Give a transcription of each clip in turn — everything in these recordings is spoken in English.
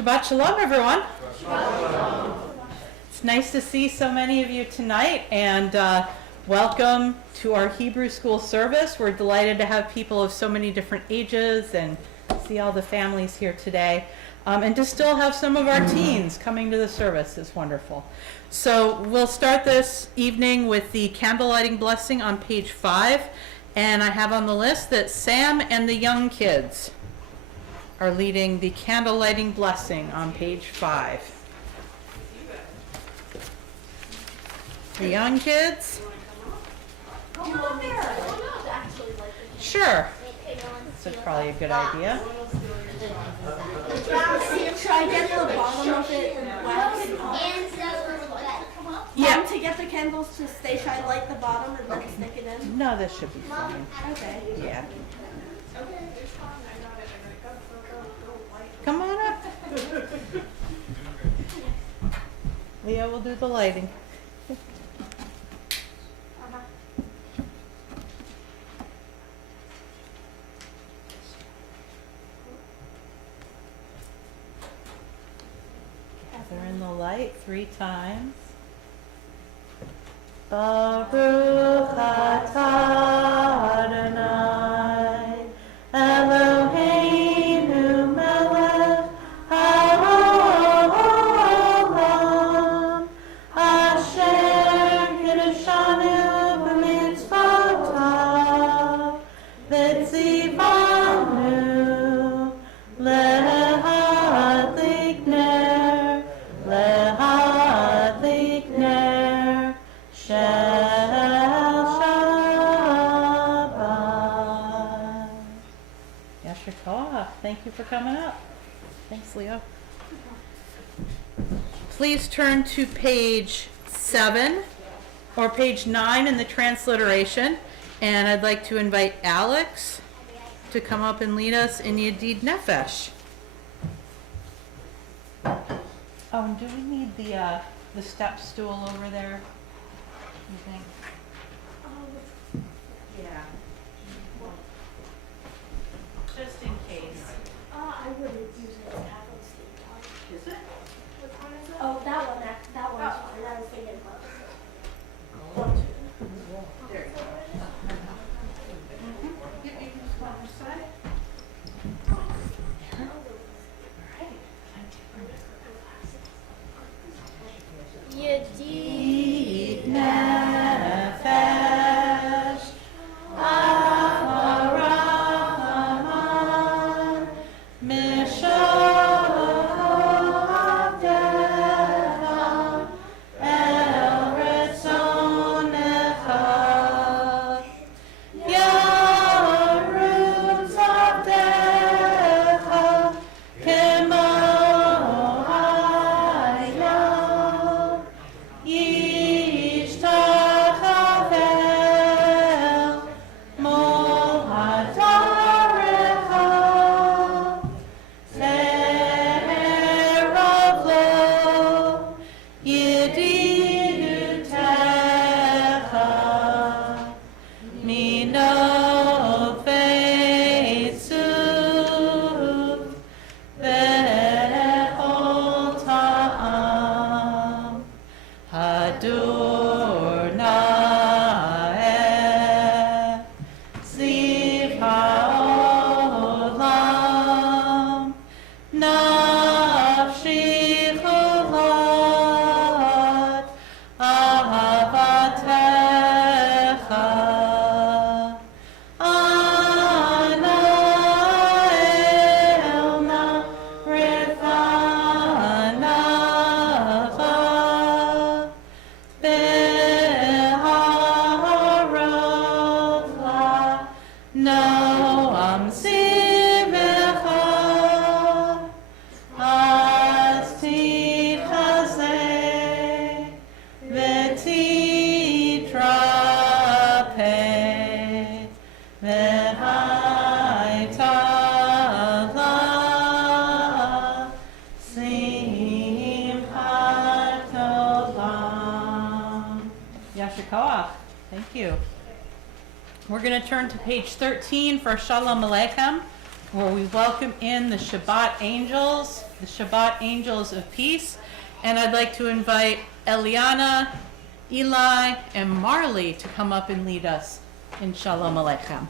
Shabbat Shalom, everyone. It's nice to see so many of you tonight, and welcome to our Hebrew school service. We're delighted to have people of so many different ages and see all the families here today. And to still have some of our teens coming to the service is wonderful. So we'll start this evening with the candlelighting blessing on page 5. And I have on the list that Sam and the young kids are leading the candlelighting blessing on page 5. The young kids? Come on there. Sure. That's probably a good idea. Should I get the bottom of it wax? Yeah. To get the candles to stay, should I light the bottom and then stick it in? No, this should be fine. Okay. Yeah. Come on up. Leo will do the lighting. Gather in the light 3 times. Baruch atah Adonai Eloheinu melech haolam asher kiddushanu b'mitzvotav v'tzivanu lehadlik ner Shel Shabbat. Yasher Koach, thank you for coming up. Thanks, Leo. Please turn to page 7 or page 9 in the transliteration, and I'd like to invite Alex to come up and lead us in Yedid Nefesh. Oh, and do we need the step stool over there? You think? Yeah. Just in case. I wouldn't use it as Catholic State. Is it? Which one is it? Oh, that one. That one's fine. I was thinking about it. There you go. Yep, you can just go on this side. All right. Yedid Nefesh Avarahaman Mishohavdecha El Retzonecha Yarutz Avdecha Kemo Hayam Yishtachavel Mol Hadarecha Zeravlo Yedidutecha Mino Feitzuv Ve'ol Ta'am Hadur Na'eh Ziv Ha'olam Nafshi Cholat Ahavatecha Ana Elna Refanava Beharova Noam Zimecha Astid Chazeh V'titrape V'haitala Simchat Olam. Yasher Koach. Thank you. We're going to turn to page 13 for Shalom Aleichem. where we welcome in the Shabbat Angels, of Peace. And I'd like to invite Eliana, Eli, and Marley to come up and lead us in Shalom Aleichem.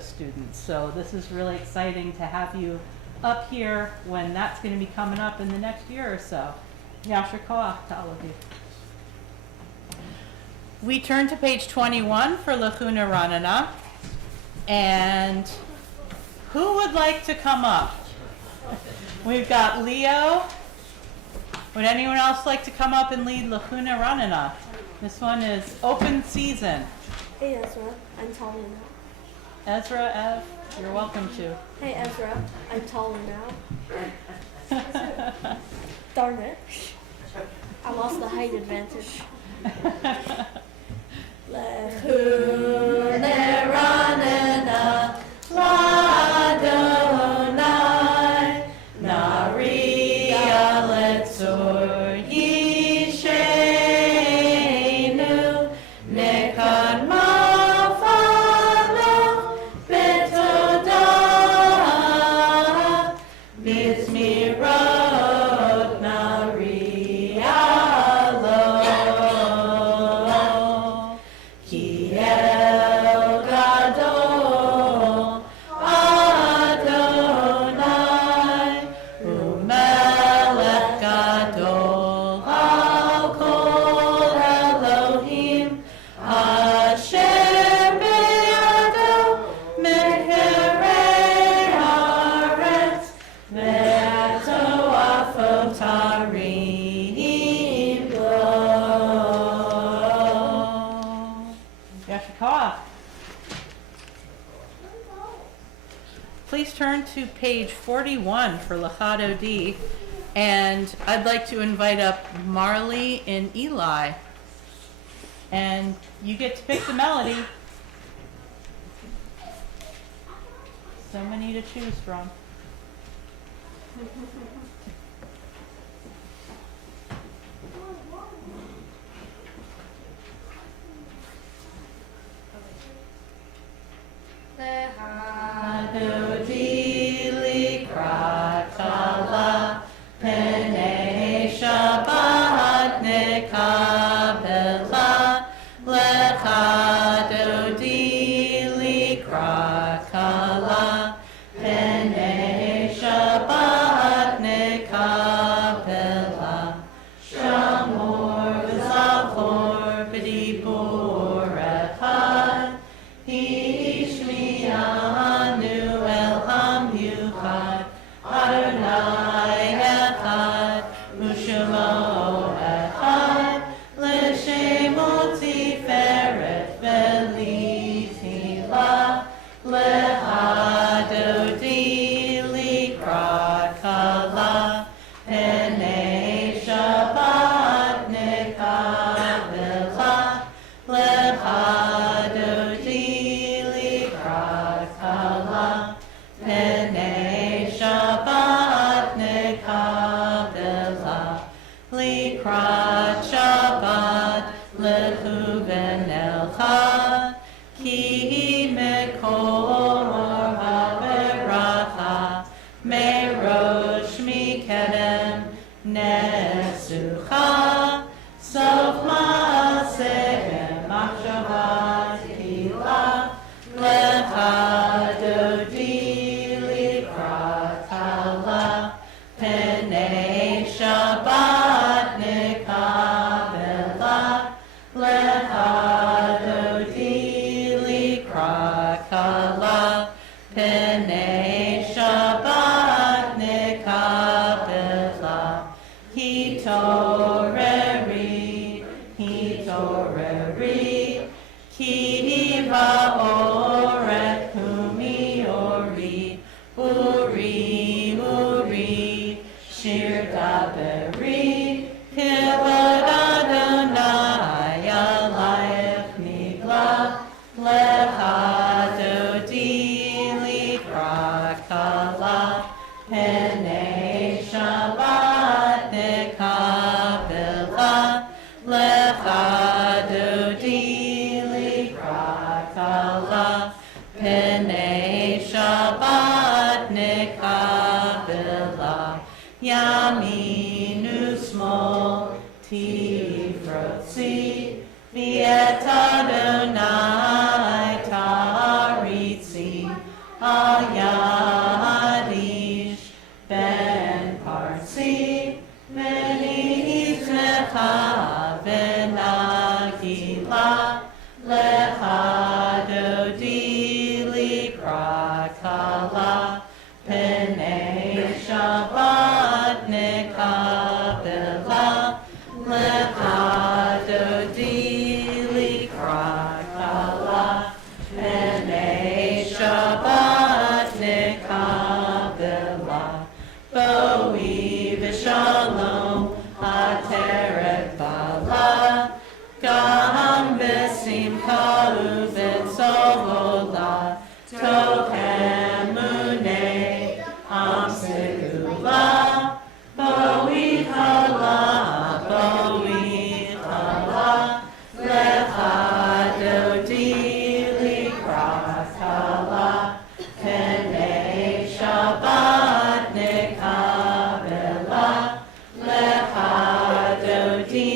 Students. So this is really exciting to have you up here when that's going to be coming up in the next year or so. Yasher koach to all of you. We turn to page 21 for Lachuna Ranana. And who would like to come up? We've got Leo. Would anyone else like to come up and lead Lachuna Ranana? This one is open season. Hey Ezra, I'm taller now. Ezra, Ev, you're welcome to. Hey Ezra, I'm taller now. Darn it. I lost the height advantage. Lechune ranena ladonai naria letzor yishenu nekan to page 41 for Lachado D, and I'd like to invite up Marley and Eli, and you get to pick the melody. So many to choose from. Nesucha, Sof Ma'asehem, Machshava Tehila, Lecha Dodi Likrat Hala, Penei Shabbat Nekabela, Lecha Dodi Likrat Hala, Penei Shabbat Nekabela, Hitoreri, Hitoreri, Kiva Oret Humi Ori, Uri, Uri, Shir Daberi, Kivod Adonai, Alayach Nigla, Lecha Dodi Likrat Kala, Penei Shabbat Nekabela, Lecha Dodi Likrat Kala, Penei Shabbat Nekabela, Yaminu Smol Tifrotzi, Viet Adonai Taritzi, Ayadish Ben Parsi, Meni Izmecha Venagila, Lecha Dodi Likrat Kala, Penei Shabbat Nekabela, Lecha Dodi Likrat Kala, Penei Shabbat Nekabela, Boi V'Shalom Ateret Bala, Gam B'Simcha U'V'Tzovola, Tokemune Am Segula, Boi Chala, Boi Chala, Lecha Dodi Likrat Kala, Penei Shabbat Nekabela, Lecha Dodi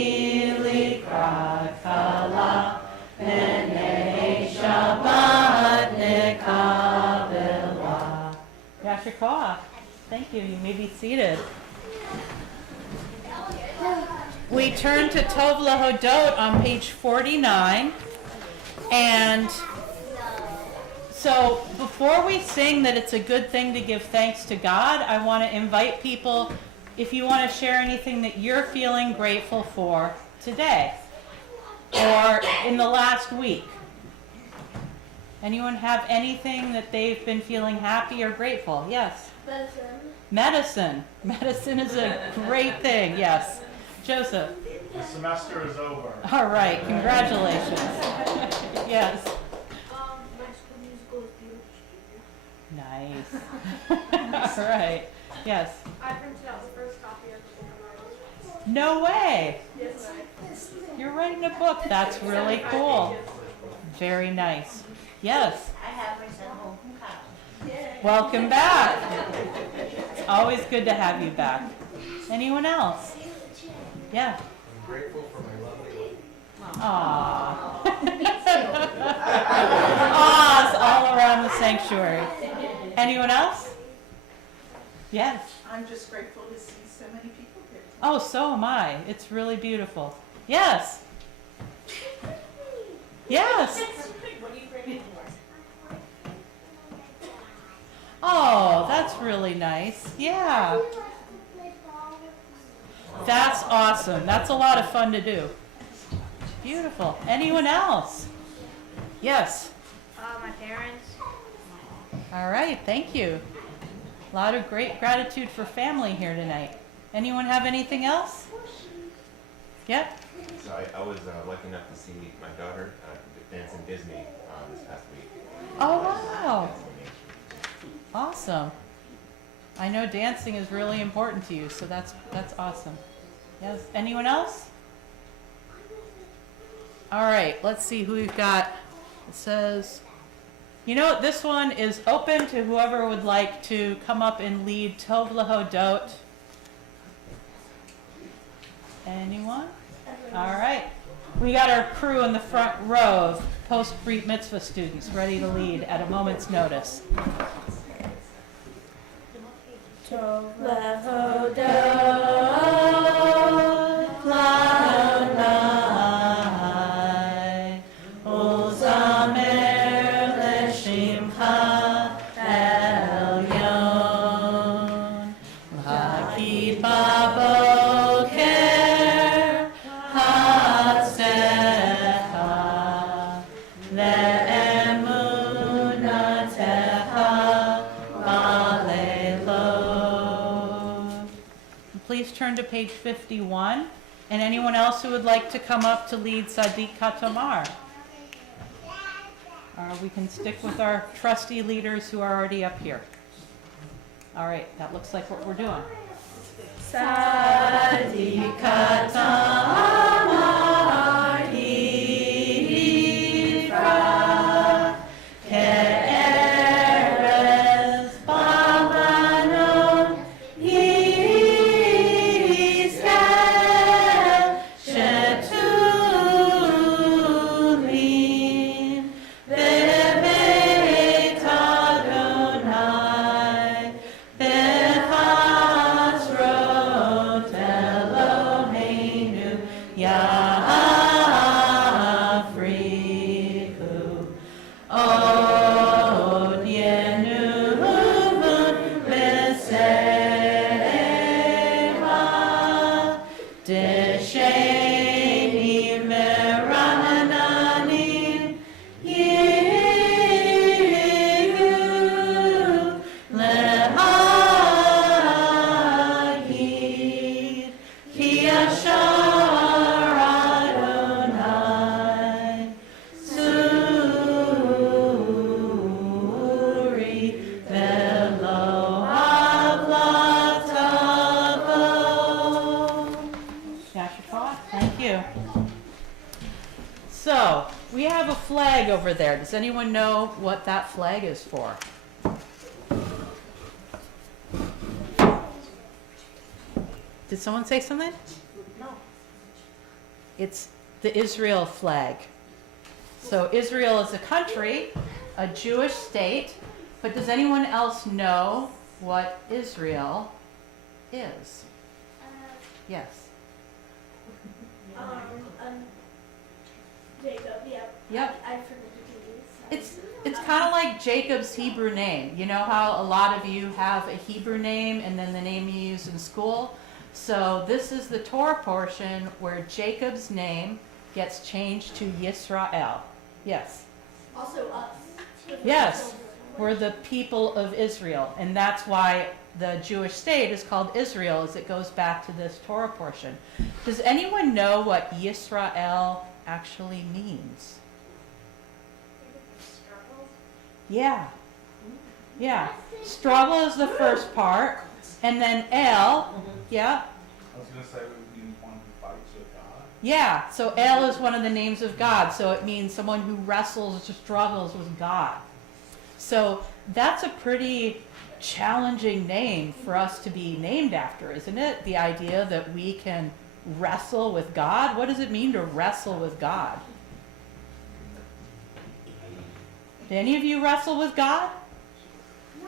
Likrat Kala, Penei Shabbat Nekabela. Yasher Koach. Thank you. You may be seated. We turn to Tov Lahodot on page 49. And so before we sing that it's a good thing to give thanks to God, I want to invite people, if you want to share anything that you're feeling grateful for today or in the last week. Anyone have anything that they've been feeling happy or grateful? Yes. Medicine. Medicine is a great thing. Yes. Joseph. The semester is over. All right. Congratulations. Yes. My school musical is beautiful. Nice. All right. Yes. I printed out the first copy of the book of Bible. No way. Yes, You're writing a book. That's really cool. Very nice. Yes. I have my son home from college. Welcome back. It's always good to have you back. Anyone else? Yeah. I'm grateful for my lovely wife. Aww. Awws all around the sanctuary. Anyone else? Yes. I'm just grateful to see so many people here. Oh, so am I. It's really beautiful. Yes. Yes. What are you grateful for? Oh, that's really nice. Yeah. That's awesome. That's a lot of fun to do. Beautiful. Anyone else? Yes. My parents. All right. Thank you. A lot of great gratitude for family here tonight. Anyone have anything else? Yep. So I was lucky enough to see my daughter dance in Disney this past week. Oh, wow. Awesome. I know dancing is really important to you, so that's awesome. Yes. Anyone else? All right. Let's see who we've got. It says, you know, this one is open to whoever would like to come up and lead Tov Lahodot. Anyone? All right. We got our crew in the front row of post-Brit Mitzvah students ready to lead at a moment's notice. Please turn to page 51. And anyone else who would like to come up to lead Sadiq Katamar? Or we can stick with our trusty leaders who are already up here. All right, that looks like what we're doing. Sadiq Katamar Hifra Ke'erez Balanon Yisrael Shetulin Bebeit Adonai Bechasrot Eloheinu Yafriku Od Yenuvun B'Seima Deshenim Merananim Yihu Le'ayid Ki Ashar Adonai Suri Velo Avlatavo. Yashafat, thank you. So, we have a flag over there. Does anyone know what that flag is for? Did someone say something? No. It's the Israel flag. So Israel is a country, a Jewish state, but does anyone else know what Israel is? Yes. Jacob, yeah. Yep. I forget the names. It's kind of like Jacob's Hebrew name. You know how a lot of you have a Hebrew name and then the name you use in school? So this is the Torah portion where Jacob's name gets changed to Yisrael. Yes. Also us. Yes. We're the people of Israel. And that's why the Jewish state is called Israel, as it goes back to this Torah portion. Does anyone know what Yisrael actually means? Yeah. Yeah. Struggle is the first part. And then El, yeah. I was gonna say we need one who fights with God. Yeah, so El is one of the names of God, so it means someone who wrestles or struggles with God. So that's a pretty challenging name for us to be named after, isn't it? The idea that we can wrestle with God. What does it mean to wrestle with God? Do any of you wrestle with God?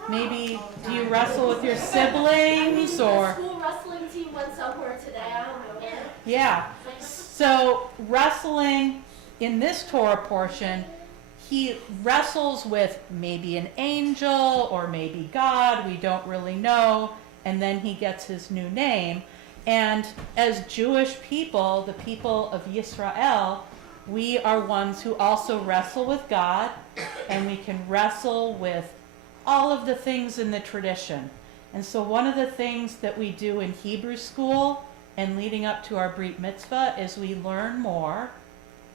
Maybe do you wrestle with your siblings or? The school wrestling team went somewhere today. I don't know. Yeah. So wrestling in this Torah portion, he wrestles with maybe an angel or maybe God. We don't really know. And then he gets his new name. And as Jewish people, the people of Yisrael, we are ones who also wrestle with God, and we can wrestle with all of the things in the tradition. And so one of the things that we do in Hebrew school and leading up to our Brit Mitzvah is we learn more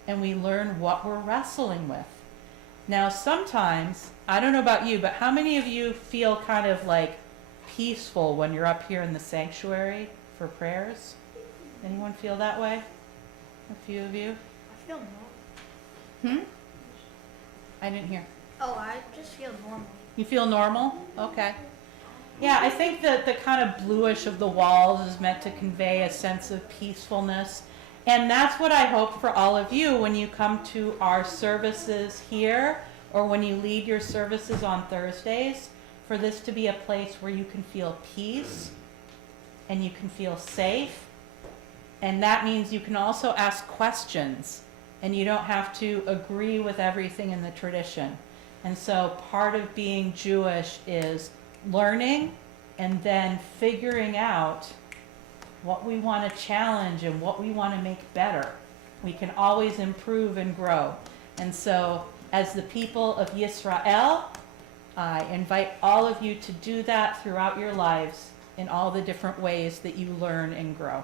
and we learn what we're wrestling with. Now sometimes, I don't know about you, but how many of you feel kind of like peaceful when you're up here in the sanctuary for prayers? Anyone feel that way? A few of you? I feel normal. I didn't hear. Oh, I just feel normal. You feel normal? Okay. Yeah, I think that the kind of bluish of the walls is meant to convey a sense of peacefulness. And that's what I hope for all of you when you come to our services here or when you lead your services on Thursdays, for this to be a place where you can feel peace and you can feel safe. And that means you can also ask questions and you don't have to agree with everything in the tradition. And so part of being Jewish is learning and then figuring out what we want to challenge and what we want to make better. We can always improve and grow. And so as the people of Yisrael, I invite all of you to do that throughout your lives in all the different ways that you learn and grow.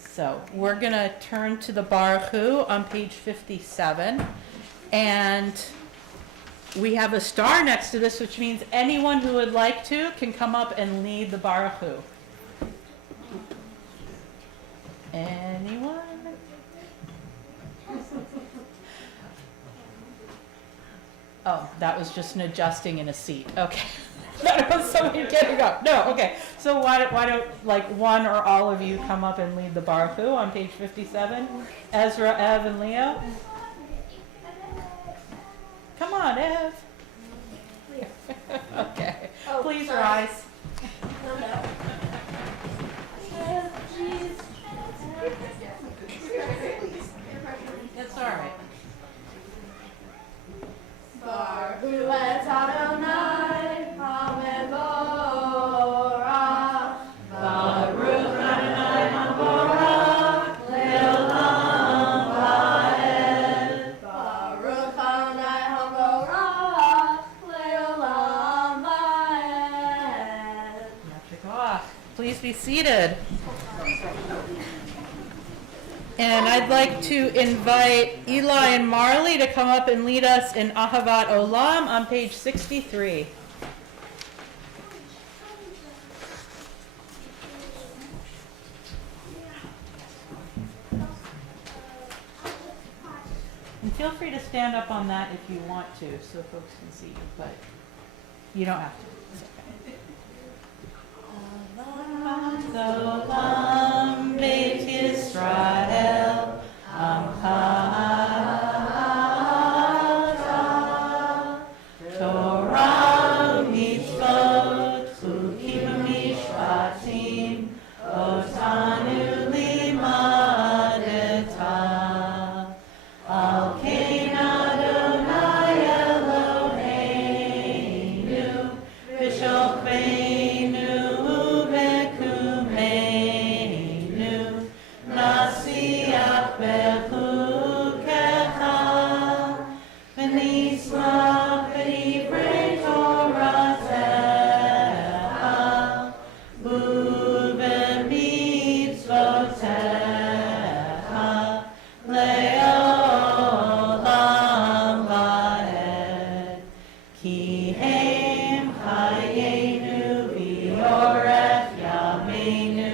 So we're going to turn to the Baruch Hu on page 57. And we have a star next to this, which means anyone who would like to can come up and lead the Baruch Hu. Anyone? Oh, that was just an adjusting in a seat. Okay. That was somebody getting up. No, okay. So why don't like one or all of you come up and lead the Baruch Hu on page 57? Ezra, Ev, and Leo. Come on, Ev. Okay. Oh, Please sorry. rise. It's all right. Baruch et Adonai HaMevorach. Baruch Adonai HaMevorach le'olam va'ed. Baruch Adonai HaMevorach le'olam va'ed. Please be seated. And I'd like to invite Eli and Marley to come up and lead us in Ahavat Olam on page 63. And feel free to stand up on that if you want to, so folks can see you, but you don't have to. It's okay. Olam Beit Yisrael Amcha Torah Mitzvot Chukim Mishpatim Otanu Limadeta Al Kein Adonai Eloheinu V'shokveinu Nasiach bechukecha v'nismach b'divrei Toratecha u'b'mitzvotecha le'olam va'ed ki hem chayenu v'yorech yameinu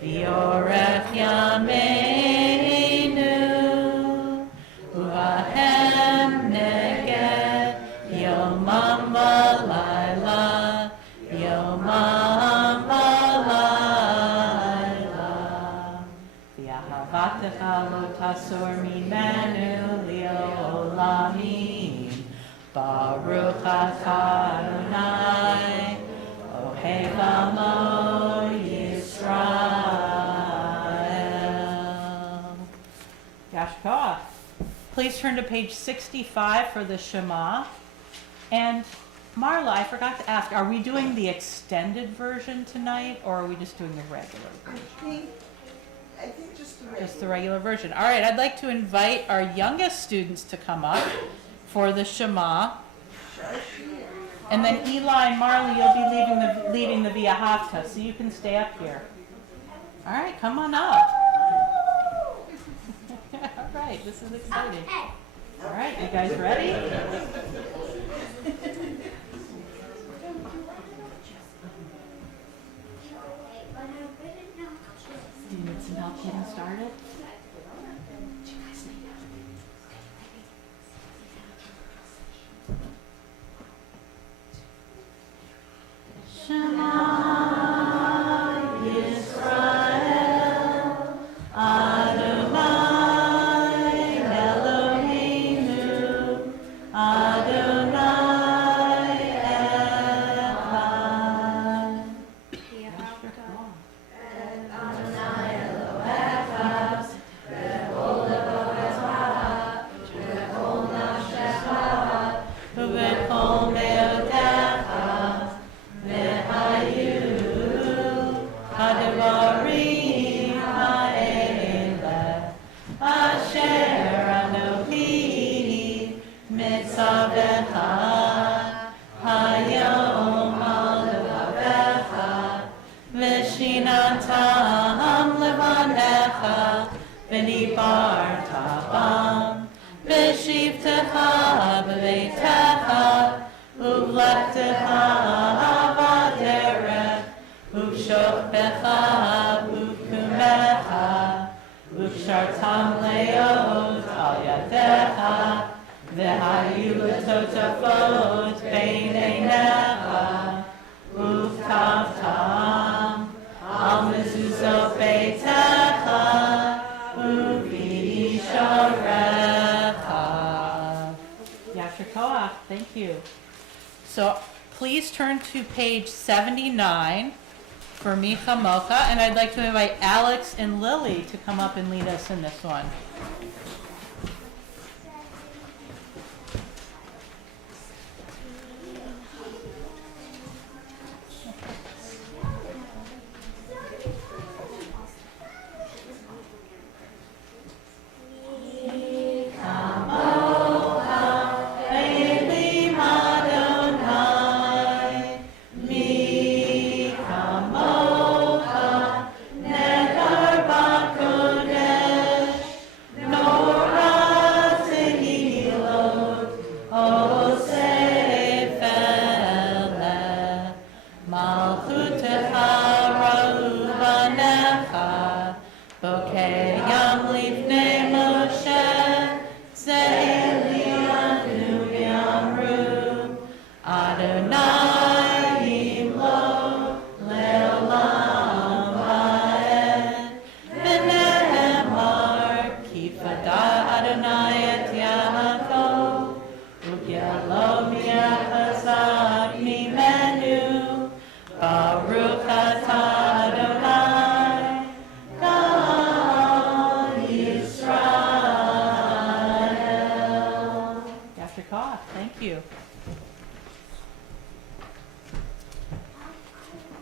v'yorech yameinu u'ahem neged yomam v'layla yomam v'layla v'ahavatcha lo tasor mimenu li'olamim Baruch atah Adonai Ohev Amo Yisrael. Yashkoach. Please turn to page 65 for the Shema. And Marla, I forgot to ask, are we doing the extended version tonight or are we just doing the regular version? I think just the Just the regular version. All right, I'd like to invite our youngest students to come up for the Shema. And then Eli and Marley, you'll be leading the V'ahavta, so you can stay up here. All right, come on up. All right, this is exciting. All right, you guys ready? Do you need some help getting started? ושרתם להיות על ידיך, והיו לטוטפות בין עיניך, וכתבתם על מזוזות ביתך, ובשעריך. Yasher Koach, thank you. So please turn to page 79 for Micha Mocha, and I'd like to invite Alex and Lily to come up and lead us in this one.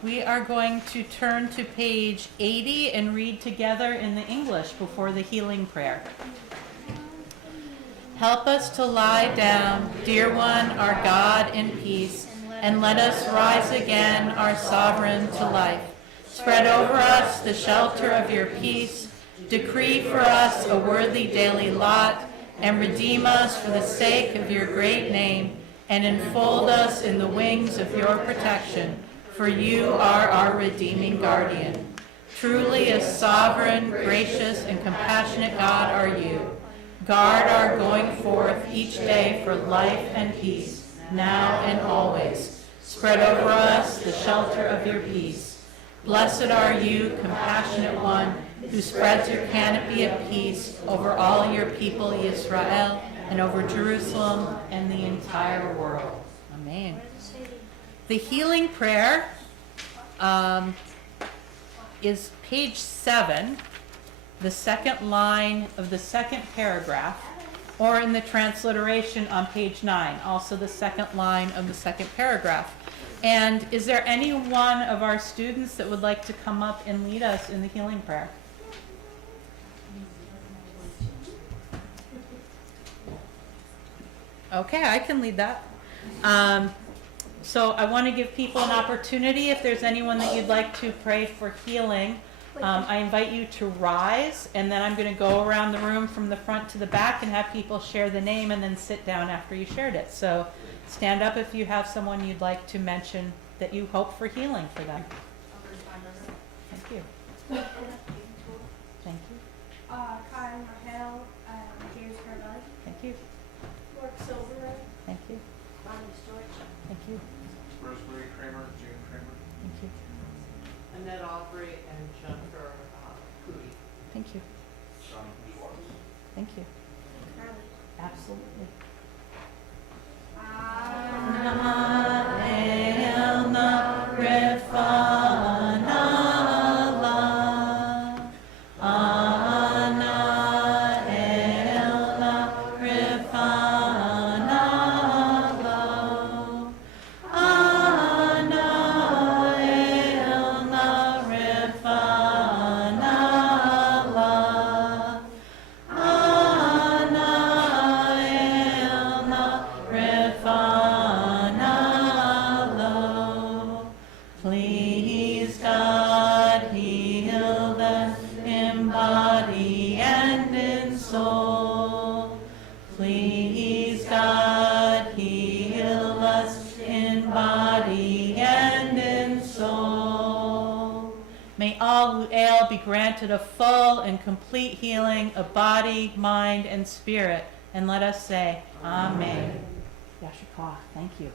We are going to turn to page 80 and read together in the English before the healing prayer. Help us to lie down, dear one, our God, in peace, and let us rise again, our sovereign, to life. Spread over us the shelter of your peace. Decree for us a worthy daily lot, and redeem us for the sake of your great name, and enfold us in the wings of your protection, for you are our redeeming guardian. Truly a sovereign, gracious, and compassionate God are you. Guard our going forth each day for life and peace, now and always. Spread over us the shelter of your peace. Blessed are you, compassionate one, who spreads your canopy of peace over all your people, Israel, and over Jerusalem and the entire world. Amen. The healing prayer is page 7, the second line of the second paragraph, or in the transliteration on page 9, also the second line of the second paragraph. And is there any one of our students that would like to come up and lead us in the healing prayer? Okay, I can lead that. So I want to give people an opportunity. If there's anyone that you'd like to pray for healing, I invite you to rise, and then I'm going to go around the room from the front to the back and have people share the name and then sit down after you shared it. So stand up if you have someone you'd like to mention that you hope for healing for them. Thank you. Thank you. Kyle Rahel, James Carvalho. Thank you. Mark Silver. Thank you. Bonnie Storch. Thank you. Rosemary Kramer, Jane Kramer. Thank you. Annette Aubrey and Jennifer Cootie. Thank you. Jonathan Schwartz. Thank you. Carly. Absolutely. Please, God, heal them in body and in soul. Please, God, heal us in body and in soul. May all who ail be be granted a full and complete healing of body, mind, and spirit. And let us say, Amen. Yashikah, thank you.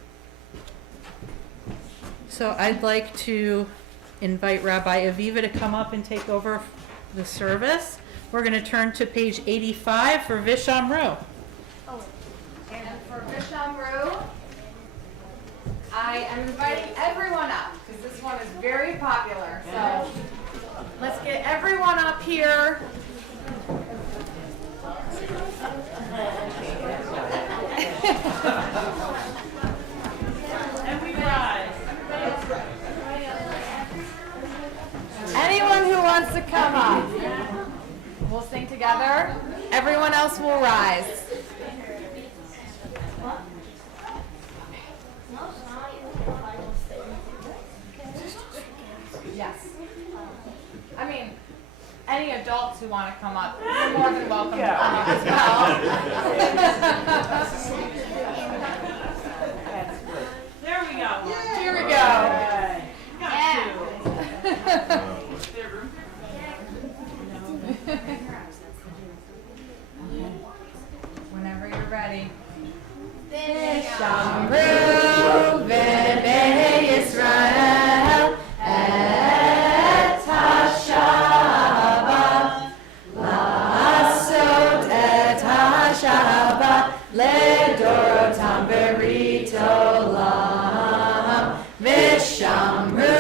So I'd like to invite Rabbi Aviva to come up and take over the service. We're going to turn to page 85 for Vishamru. And for Vishamru, I am inviting everyone up because this one is very popular. So let's get everyone up here. And we rise. Anyone who wants to come up, we'll sing together. Everyone else will rise. Yes. I mean, any adults who want to come up, you're more than welcome to come up as well. There we go. Here we go. Got you. Whenever you're ready. Vishamru b'nei Yisrael et ha-Shabbat la'asot et ha-Shabbat ledorotam berit olam. Vishamru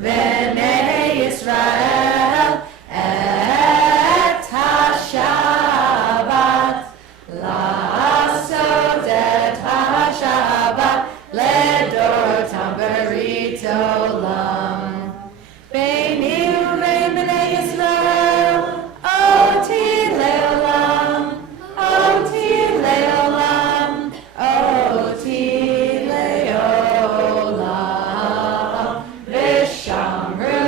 b'nei Yisrael et ha-Shabbat la'asot et ha-Shabbat ledorotam berit olam. Beini ubein b'nei Yisrael oti le'olam, oti le'olam, oti le'olam. Vishamru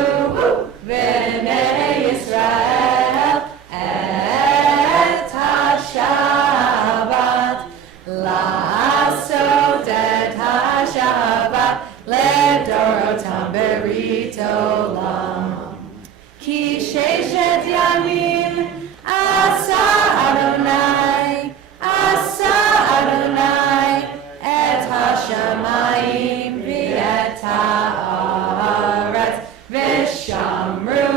b'nei Yisrael et ha-Shabbat la'asot et ha-Shabbat ledorotam berit olam. Ki sheshet yamim asa Adonai et hashamayim v'et ha'aretz. Vishamru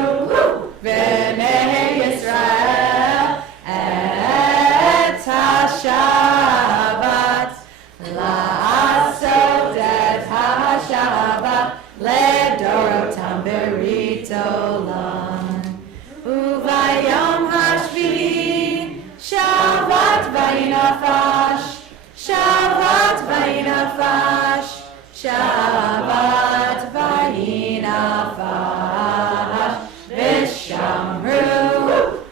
b'nei Yisrael et ha-Shabbat la'asot et ha-Shabbat ledorotam berit olam. Uvayom hashvi'i Shabbat vayinafash, Shabbat vayinafash, Shabbat vayinafash. Vishamru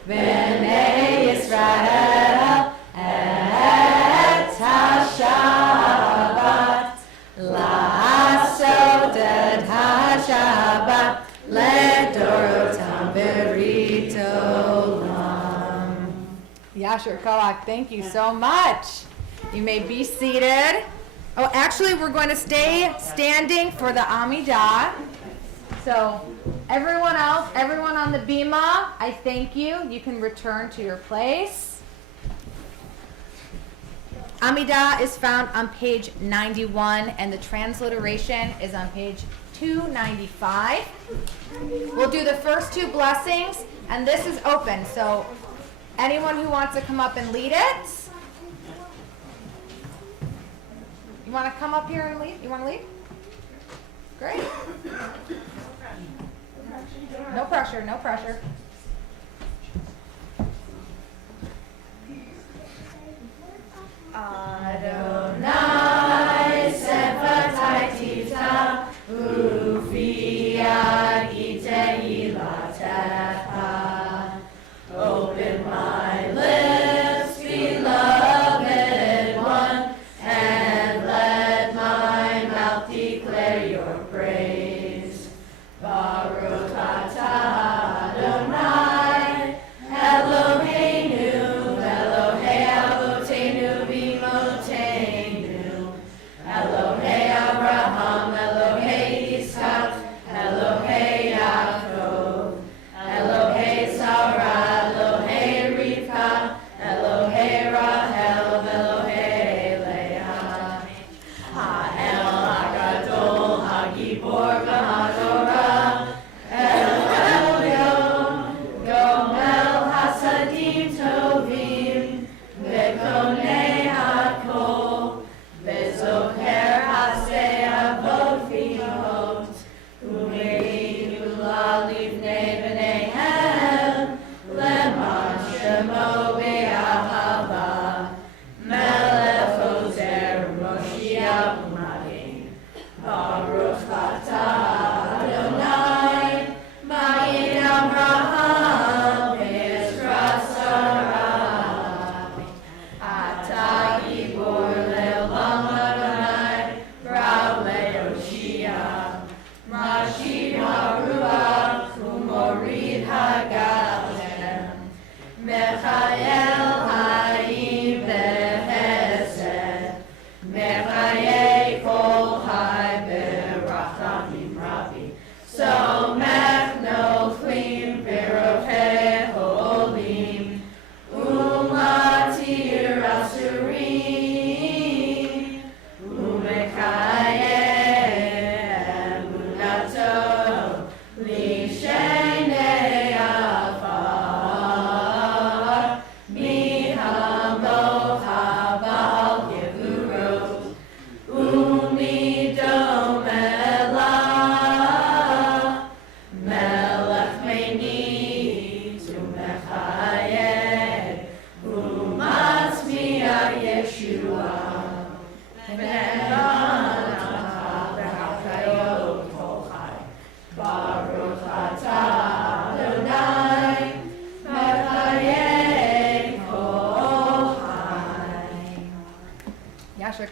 b'nei Yisrael et ha-Shabbat la'asot et ha-Shabbat ledorotam berit olam. Yashar Koach, thank you so much. You may be seated. Oh, actually, we're going to stay standing for the Amidah. So, everyone else, everyone on the bima, I thank you. You can return to your place. Amidah is found on page 91, and the transliteration is on page 295. We'll do the first two blessings, and this is open. So, anyone who wants to come up and lead it? You want to come up here and lead? You want to lead? Great. No pressure, no pressure. Adonai sefataitivta ufiad itehilatecha. Open my lips, beloved one, and let my mouth declare your praise. Baruch atah Adonai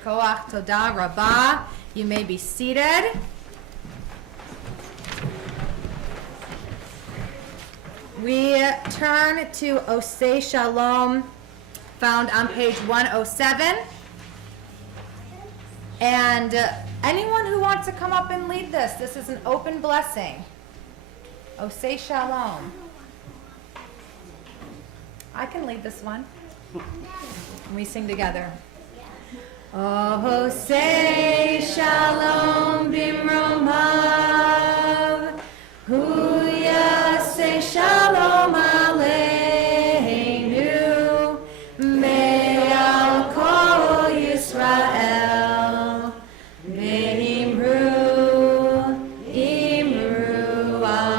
koach, toda rabba. You may be seated. We turn to Osei Shalom, found on page 107. And anyone who wants to come up and lead this is an open blessing. Osei Shalom. I can lead this one. And we sing together. Osei Shalom bimromav, hu yaseh shalom aleinu, me'al kol Yisrael, imru,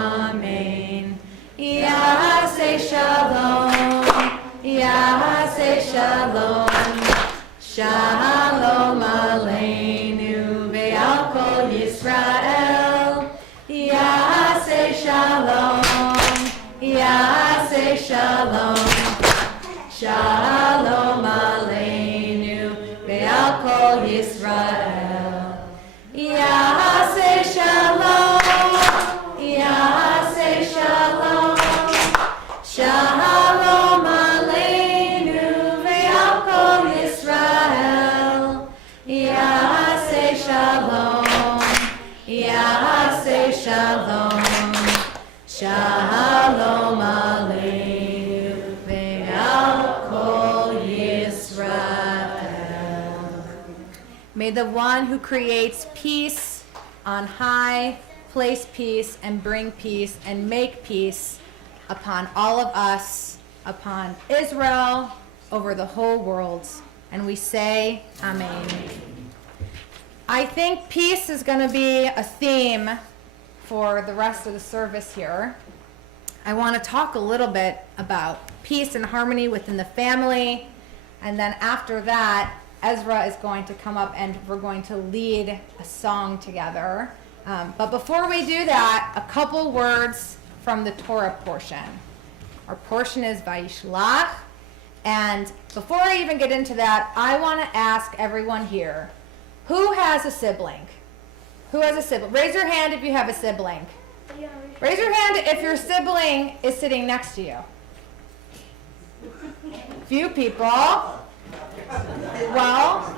amen. Yaseh shalom, Shalom aleinu ve'al kol Yisrael. Yaseh shalom, Shalom aleinu ve'al kol Yisrael. Yaseh shalom, Shalom aleinu ve'al kol Yisrael. Yaseh shalom, Shalom aleinu ve'al kol Yisrael. May the one who creates peace on high place peace and bring peace and make peace upon all of us, upon Israel, over the whole world. And we say, Amen. I think peace is going to be a theme for the rest of the service here. I want to talk a little bit about peace and harmony within the family. And then after that, Ezra is going to come up and we're going to lead a song together. But before we do that, a couple words from the Torah portion. Our portion is Vayishlach. And before I even get into that, I want to ask everyone here, who has a sibling? Who has a sibling? Raise your hand if you have a sibling. Raise your hand if your sibling is sitting next to you. Few people. Well,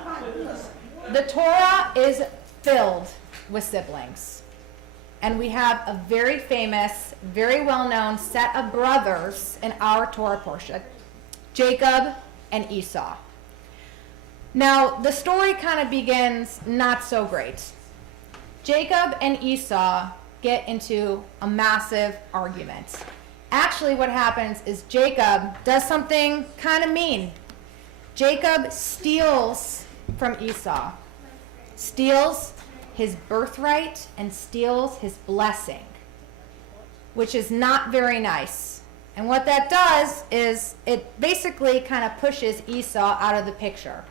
the Torah is filled with siblings. And we have a very famous, very well-known set of brothers in our Torah portion, Jacob and Esau. Now, the story kind of begins not so great. Jacob and Esau get into a massive argument. Actually, what happens is Jacob does something kind of mean. Jacob steals from Esau, steals his birthright and steals his blessing, which is not very nice. And what that does is it basically kind of pushes Esau out of the picture.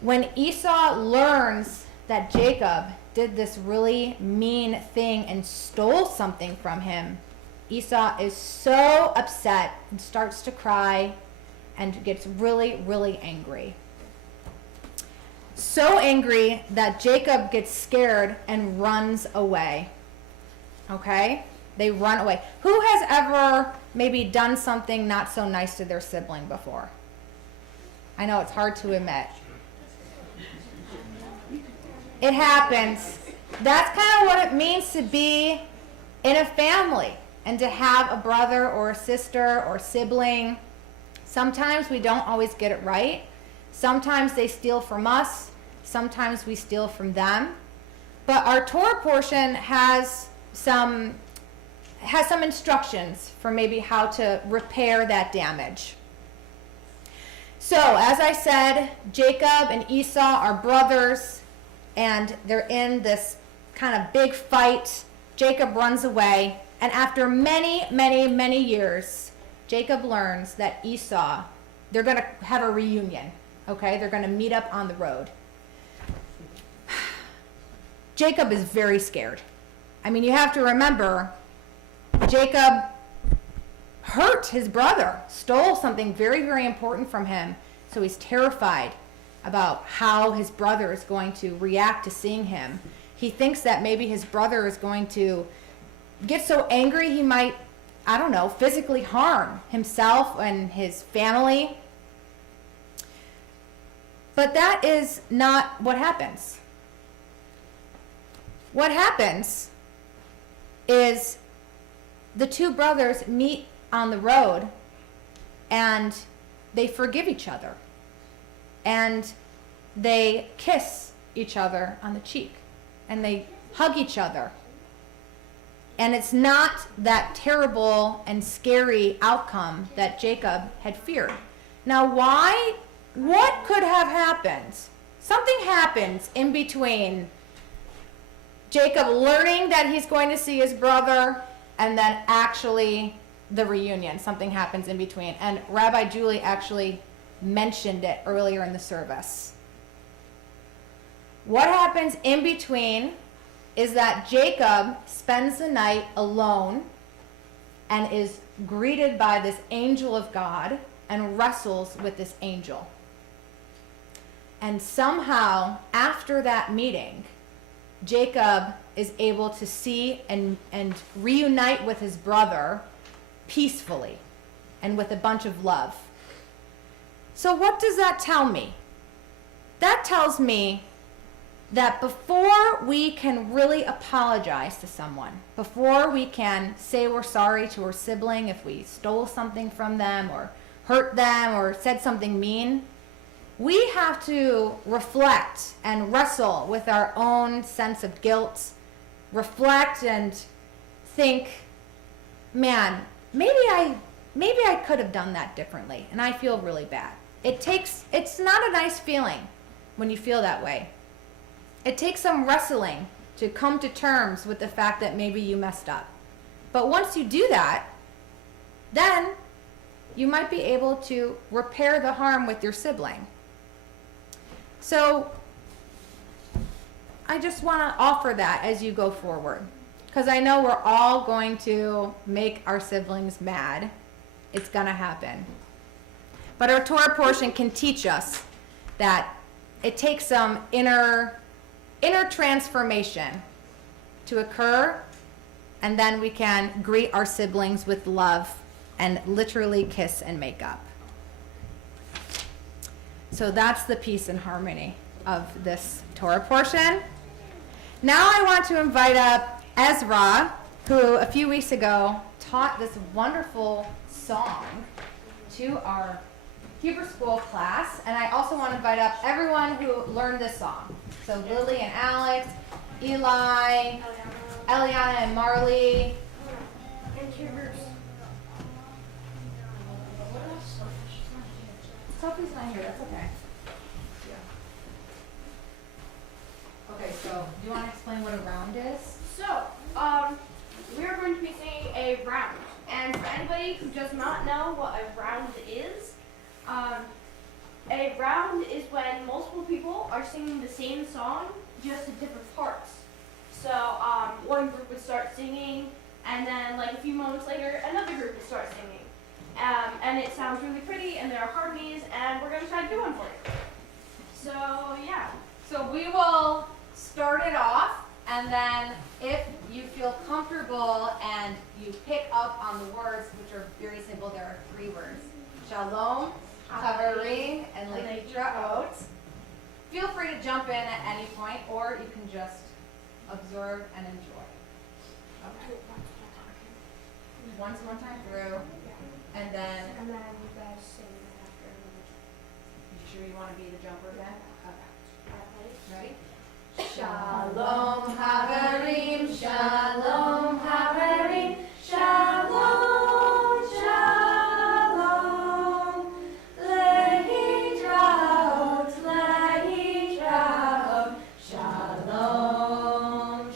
When Esau learns that Jacob did this really mean thing and stole something from him, Esau is so upset and starts to cry and gets really, really angry. So angry that Jacob gets scared and runs away. Okay? They run away. Who has ever maybe done something not so nice to their sibling before? I know it's hard to admit. It happens. That's kind of what it means to be in a family and to have a brother or a sister or sibling. Sometimes we don't always get it right. Sometimes they steal from us. Sometimes we steal from them. But our Torah portion has some instructions for maybe how to repair that damage. So, as I said, Jacob and Esau are brothers, and they're in this kind of big fight. Jacob runs away, and after many, many, many years, Jacob learns that Esau, they're going to have a reunion, okay? They're going to meet up on the road. Jacob is very scared. I mean, you have to remember, Jacob hurt his brother, stole something very, very important from him, so he's terrified. about how his brother is going to react to seeing him. He thinks that maybe his brother is going to get so angry he might, I don't know, physically harm himself and his family. But that is not what happens. What happens is the two brothers meet on the road and they forgive each other. And they kiss each other on the cheek. And they hug each other. And it's not that terrible and scary outcome that Jacob had feared. Now, why? What could have happened? Something happens in between Jacob learning that he's going to see his brother and then actually the reunion. Something happens in between. And Rabbi Julie actually mentioned it earlier in the service. What happens in between is that Jacob spends the night alone and is greeted by this angel of God and wrestles with this angel. And somehow, after that meeting, Jacob is able to see and reunite with his brother peacefully and with a bunch of love. So what does that tell me? That tells me that before we can really apologize to someone, before we can say we're sorry to our sibling if we stole something from them or hurt them or said something mean, we have to reflect and wrestle with our own sense of guilt, reflect and think, man, maybe I could have done that differently and I feel really bad. It's not a nice feeling when you feel that way. It takes some wrestling to come to terms with the fact that maybe you messed up. But once you do that, then you might be able to repair the harm with your sibling. So I just want to offer that as you go forward, because I know we're all going to make our siblings mad. It's going to happen. But our Torah portion can teach us that it takes some inner transformation to occur, and then we can greet our siblings with love and literally kiss and make up. So that's the peace and harmony of this Torah portion. Now I want to invite up Ezra, who a few weeks ago taught this wonderful song to our Hebrew school class, and I also want to invite up everyone who learned this song. So Lily and Alex, Eli, Eliana and Marley. And Kimber's. Sophie's not here, that's okay. Okay, so do you want to explain what a round is? So, we are going to be singing a round. And for anybody who does not know what a round is, a round is when multiple people are singing the same song, just at different parts. So, one group would start singing, and then like a few moments later, another group would start singing. And it sounds really pretty, and there are harmonies, and we're going to try to do one for you. So, yeah. So we will start it off, and then if you feel comfortable and you pick up on the words, which are very simple, there are 3 words. Shalom, Chaverim, and Lehitraot. Feel free to jump in at any point, or you can just observe and enjoy. Okay. One time through, and then And then you guys sing after. you sure you want to be the jumper then? Okay. Ready? Shalom Haverim, Shalom Haverim, Shalom, Shalom, Lehitraot, Lehitraot, Shalom,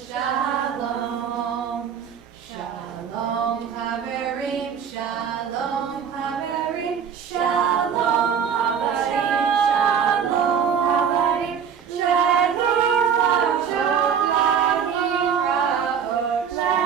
Shalom, Shalom Haverim, Shalom Haverim, Shalom Haverim, Shalom Haverim, Shalom.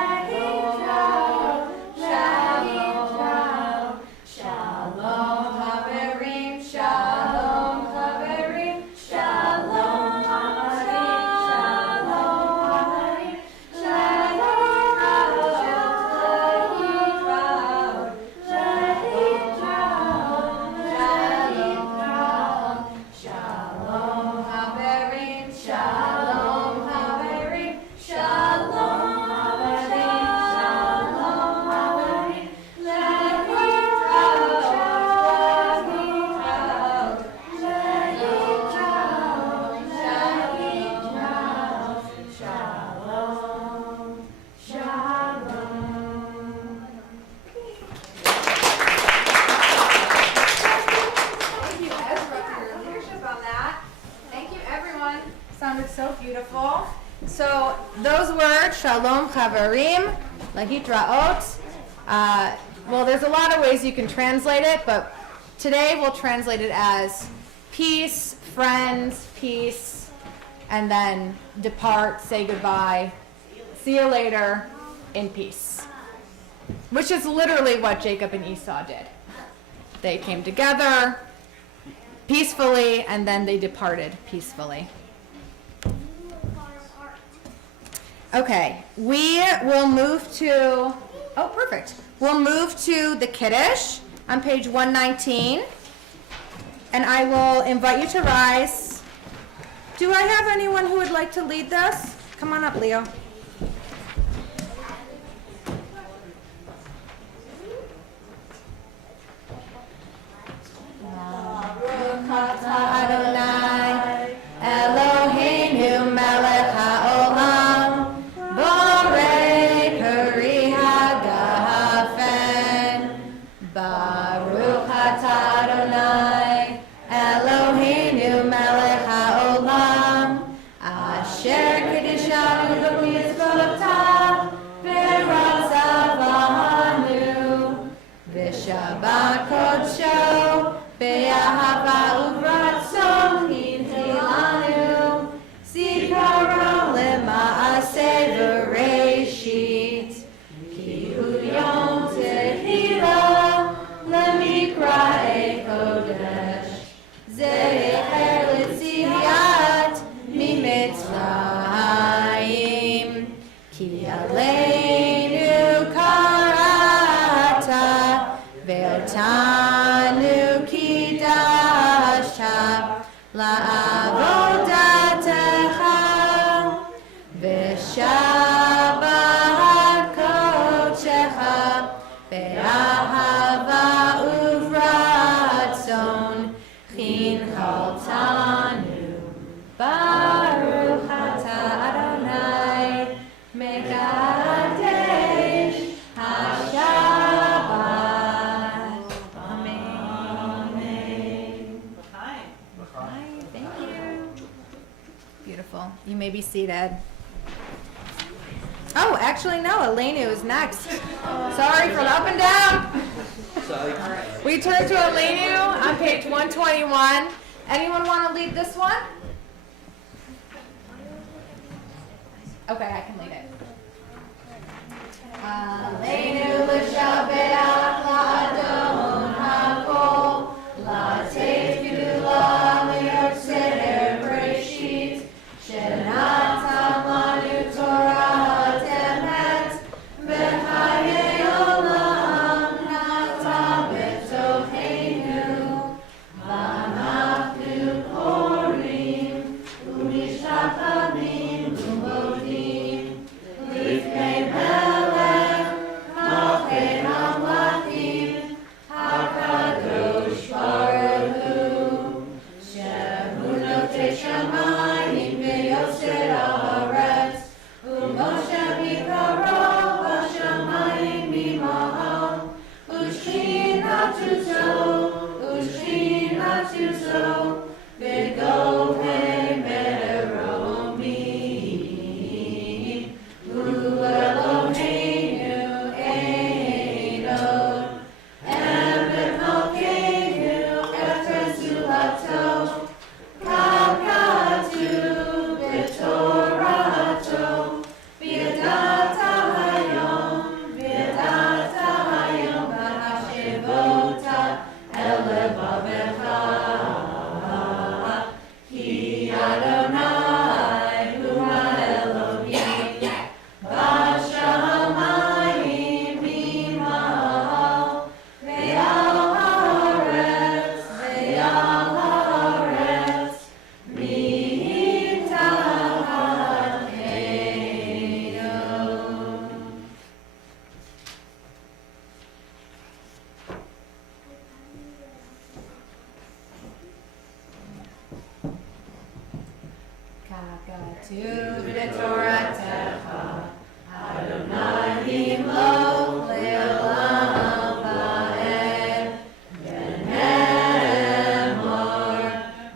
So those words, shalom chaverim, lahitraot. Well, there's a lot of ways you can translate it, but today we'll translate it as peace, friends, peace, and then depart, say goodbye, see you later, in peace. Which is literally what Jacob and Esau did. They came together peacefully, and then they departed peacefully. Okay, we will move to, oh, perfect. We'll move to the Kiddush on page 119, and I will invite you to rise. Do I have anyone who would like to lead this? Come on up, Leo. Adonai, Eloheinu melech haolam, borei peri hagafen. Baruch atah Adonai, Eloheinu melech haolam, asher kiddushanu b'mitzvotah, v'ratzavanu, v'shabbat kodsho, be'ahava uvratzon hinhilanu, zikaron lema'aseh v'reishit, ki hu yom tehila lemikra'e kodesh, ze'echer l'tziyat mimitzrayim, ki aleinu karata ve'otanu kidashta la'avodatecha v'shabbat kodeshecha be'ahava uvratzon chinchaltanu baruch atah Adonai mekadesh hashabbat. Amen. Hi. Hi, thank you. Beautiful. You may be seated. Oh, actually, no. Elenu is next. Sorry for the up and down. We turn to Elenu on page 121. Anyone want to lead this one? Okay, I can lead it. Elenu l'shabeach la'adon hakol la'teif gdula li'otzeder breshit shenatam lanu Torah temet v'chayei olam nata betocheinu v'anachnu korim u'mishtachavim u'modim lifnei melech malchei hamlachim hakadosh baruch hu shehu notei shamayim ve'yosher haaretz u'moshe mikaro b'shamayim mima'al u'shchinatu zo v'govei meromim hu Eloheinu Einod Emet Malkeinu Eretz Zulato Kakatu B'Torato V'yadata hayom V'hashevota El levavecha Ki Adonai hu ha'Elohim B'shamayim mima'al ve'al haaretz mitachat eino. Kakatu b'Toratecha Adonai himlo le'olam va'ed v'nemor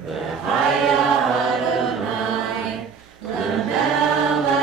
v'chaya Adonai l'melech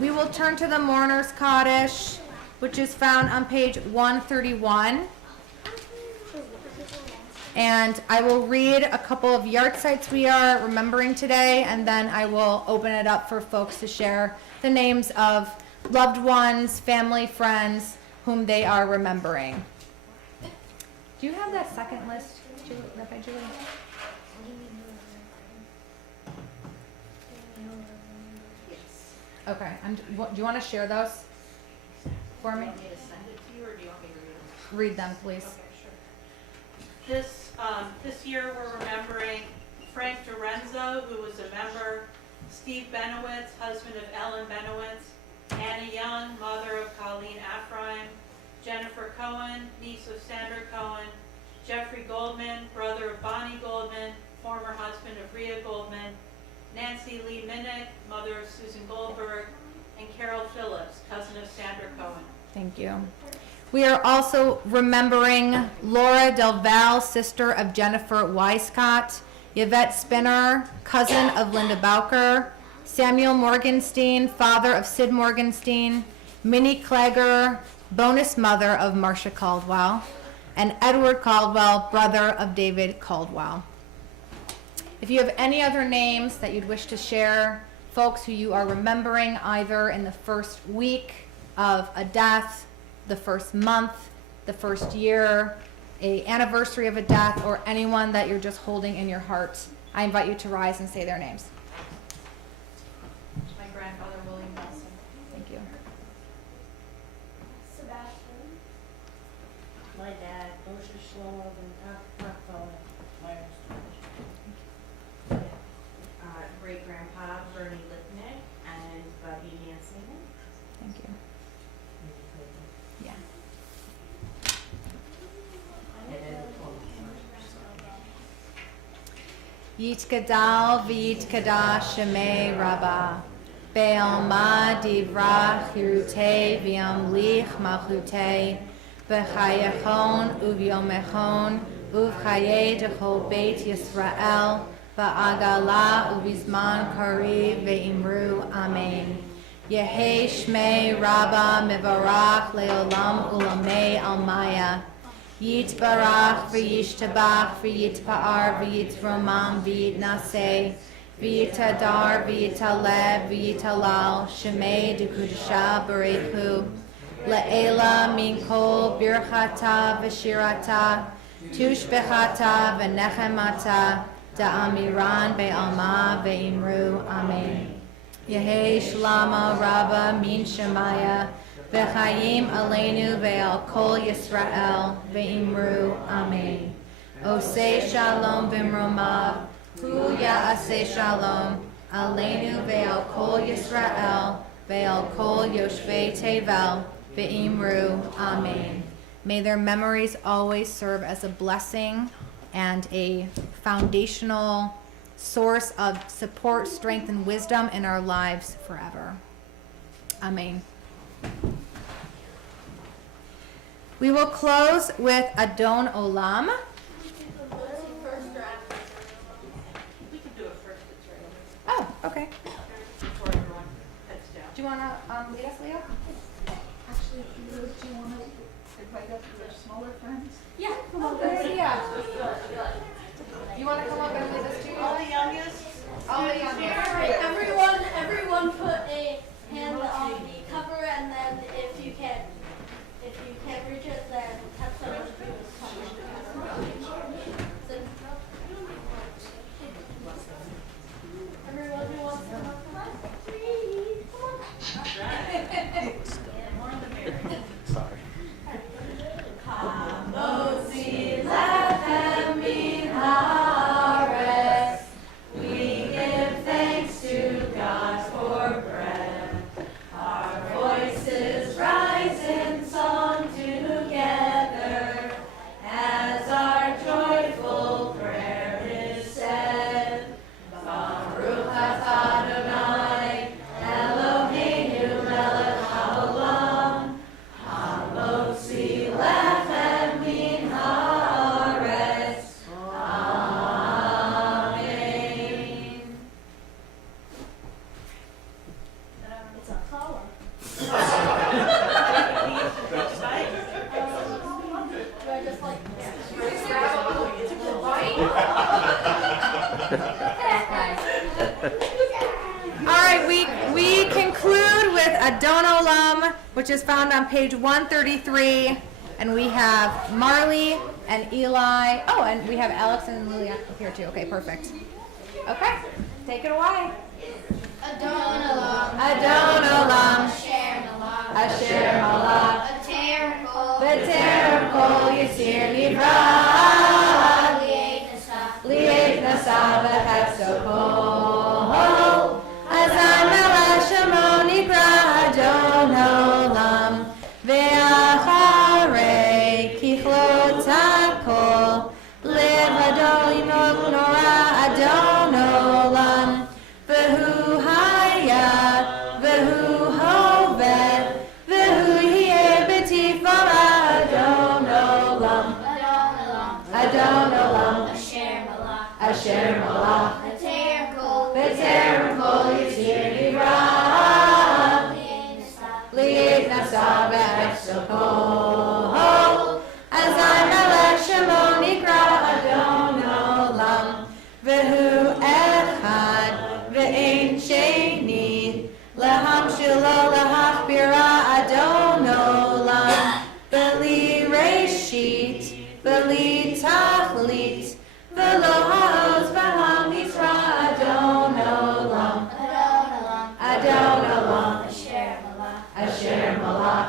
we will turn to the Mourner's Kaddish, which is found on page 131. And I will read a couple of yard sites we are remembering today, and then I will open it up for folks to share the names of loved ones, family, friends, whom they are remembering. Do you have that second list, Rabbi Julie? Okay, do you want to share those for me? Do you want me to send it to you, or do you want me to read it? Read them, please. Okay, sure. This year we're remembering Frank Dorenzo, who was a member, Steve Benowitz, husband of Ellen Benowitz, Anna Young, mother of Colleen Ephraim, Jennifer Cohen, niece of Sandra Cohen, Jeffrey Goldman, brother of Bonnie Goldman, former husband of Rhea Goldman, Nancy Lee Minnick, mother of Susan Goldberg, and Carol Phillips, cousin of Sandra Cohen. Thank you. We are also remembering Laura Del Val, sister of Jennifer Weiscott, Yvette Spinner, cousin of Linda Bowker, Samuel Morgenstein, father of Sid Morgenstein, Minnie Klager, bonus mother of Marcia Caldwell, and Edward Caldwell, brother of David Caldwell. If you have any other names that you'd wish to share, folks who you are remembering either in the first week of a death, the first month, the first year, a anniversary of a death, or anyone that you're just holding in your heart, I invite you to rise and say their names. My grandfather, William Nelson. Thank you. Sebastian. My dad, Moshe Shlomo and Rockefeller. Great grandpa Bernie Lipnick and Bubby Nancy. Thank you. Yeah. Yitgadal v'yitkadash shemei Rabba. Be'alma divrach hirutei v'yamlich malchutei. B'chayachon uvyomechon uvchaye dechol beit Yisrael. Ba'agala uvizman kariv ve'imru amen. Yehei shmei Rabba mevarach leolam ulamei almaya. Yitbarach v'yishtabach v'yitpa'ar v'yitromam v'yitnaseh v'yitadar v'yitalev v'yitalal shemei dekudesha barechu le'ela min kol birchata v'shirata tushbechata v'nechemata da'amiran be'alma ve'imru amen. Yehei shlama Rabba min shemaya V'chayim aleinu ve'al kol Yisrael ve'imru amen. Osei shalom b'mromav hu ya'aseh shalom aleinu ve'al kol Yisrael ve'al kol yoshvei tevel ve'imru amen. May their memories always serve as a blessing and a foundational source of support, strength, and wisdom in our lives forever. Amen. We will close with Adon Olam. We can do it first, it's right over Oh, okay. before everyone heads down. Do you want to lead us, Leo? Actually, do you want to invite up your smaller friends? Yeah. Come on, good idea. You want to come up and lead us too? All the youngest? All the youngest. All right, everyone put a hand on the cover, and then if you can't reach it, then have someone do the cover. Everyone who wants to come up, please, come on. More the merrier. Hamosi lechem min ha'aretz Adon Olam, which is found on page 133. And we have Marley and Eli. Oh, and we have Alex and Lily up here too. Okay, perfect. Okay, take it away. Adon Olam. Adon Olam. Asher Asher Malach. Malach. V'terem V'terem kol Yisir Nivra. Li'et Nasa v'chefso kol. Azai Melech Shemo Nikra Adon Olam. Ve'acharei kichlot hakol. Lev Adon Nora Adon Olam. V'hu haya, v'hu hoveh, v'hu yeh b'tifara Adon Olam. Adon Olam. Asher Malach. V'terem kol Yisir Nivra. Li'et Nasa v'chefso kol. Azai Melech Shemo Nikra Adon Olam. V'hu echad ve'ein sheni. Lahamshilo lahachbira Adon Olam. V'li reshit, v'li tachlit, v'lo ha'oz v'ha'mitra Adon Olam. Adon Olam. Asher Malach.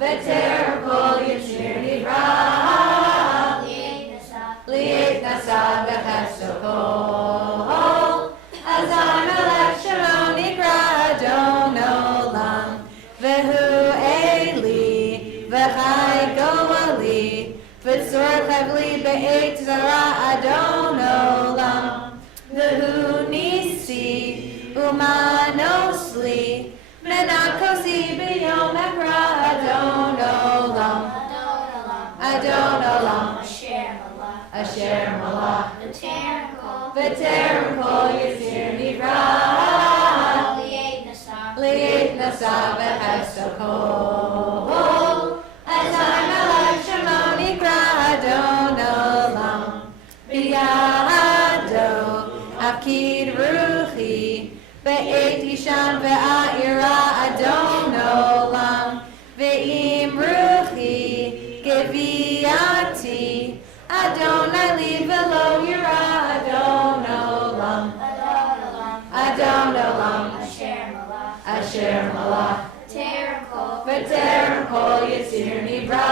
V'terem kol Yisir Nivra. Li'et Nasa v'chefso kol. Azai Melech Shemo Nikra Adon Olam. V'hu Eli v'chai go'ali. V'tzor chavli be'et zara Adon Olam. V'hu nisi umanosli. Menakosi b'yom ekra Adon Olam. Adon Olam. Asher Malach. V'terem kol Yisir Nivra. Li'et Nasa v'chefso kol. Azai Melech Shemo Nikra Adon Olam. B'yado Afkid Ruchi. Be'et Ishan ve'a'ira Adon Olam. Ve'im Ruchi Geviati. Adonai li v'lo yira Adon Olam. Adon Olam. Asher Malach. V'terem kol Yisir Nivra.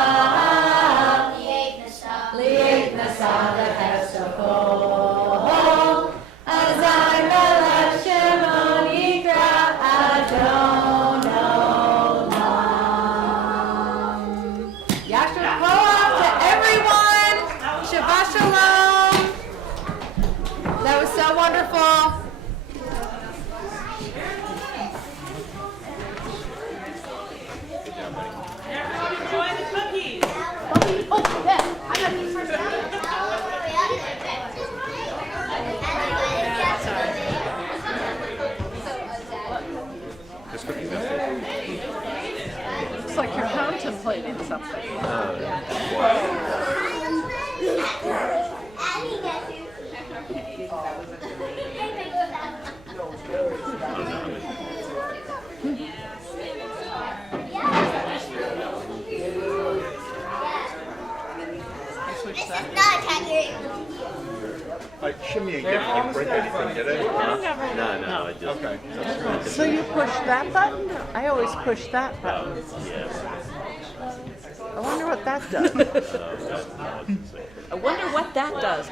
Li'et Nasa v'chefso kol. Azai Melech Shemo Nikra Adon Olam. Yasher Koach to everyone. Shabbat Shalom. That was so wonderful. Everyone enjoy the cookies. Oh, yeah. I got these first It's like you're contemplating something. Like shimmy and get break anything, get it? No, I just. Okay. So you push that button? I always push that button. I wonder what that does. I wonder what that does.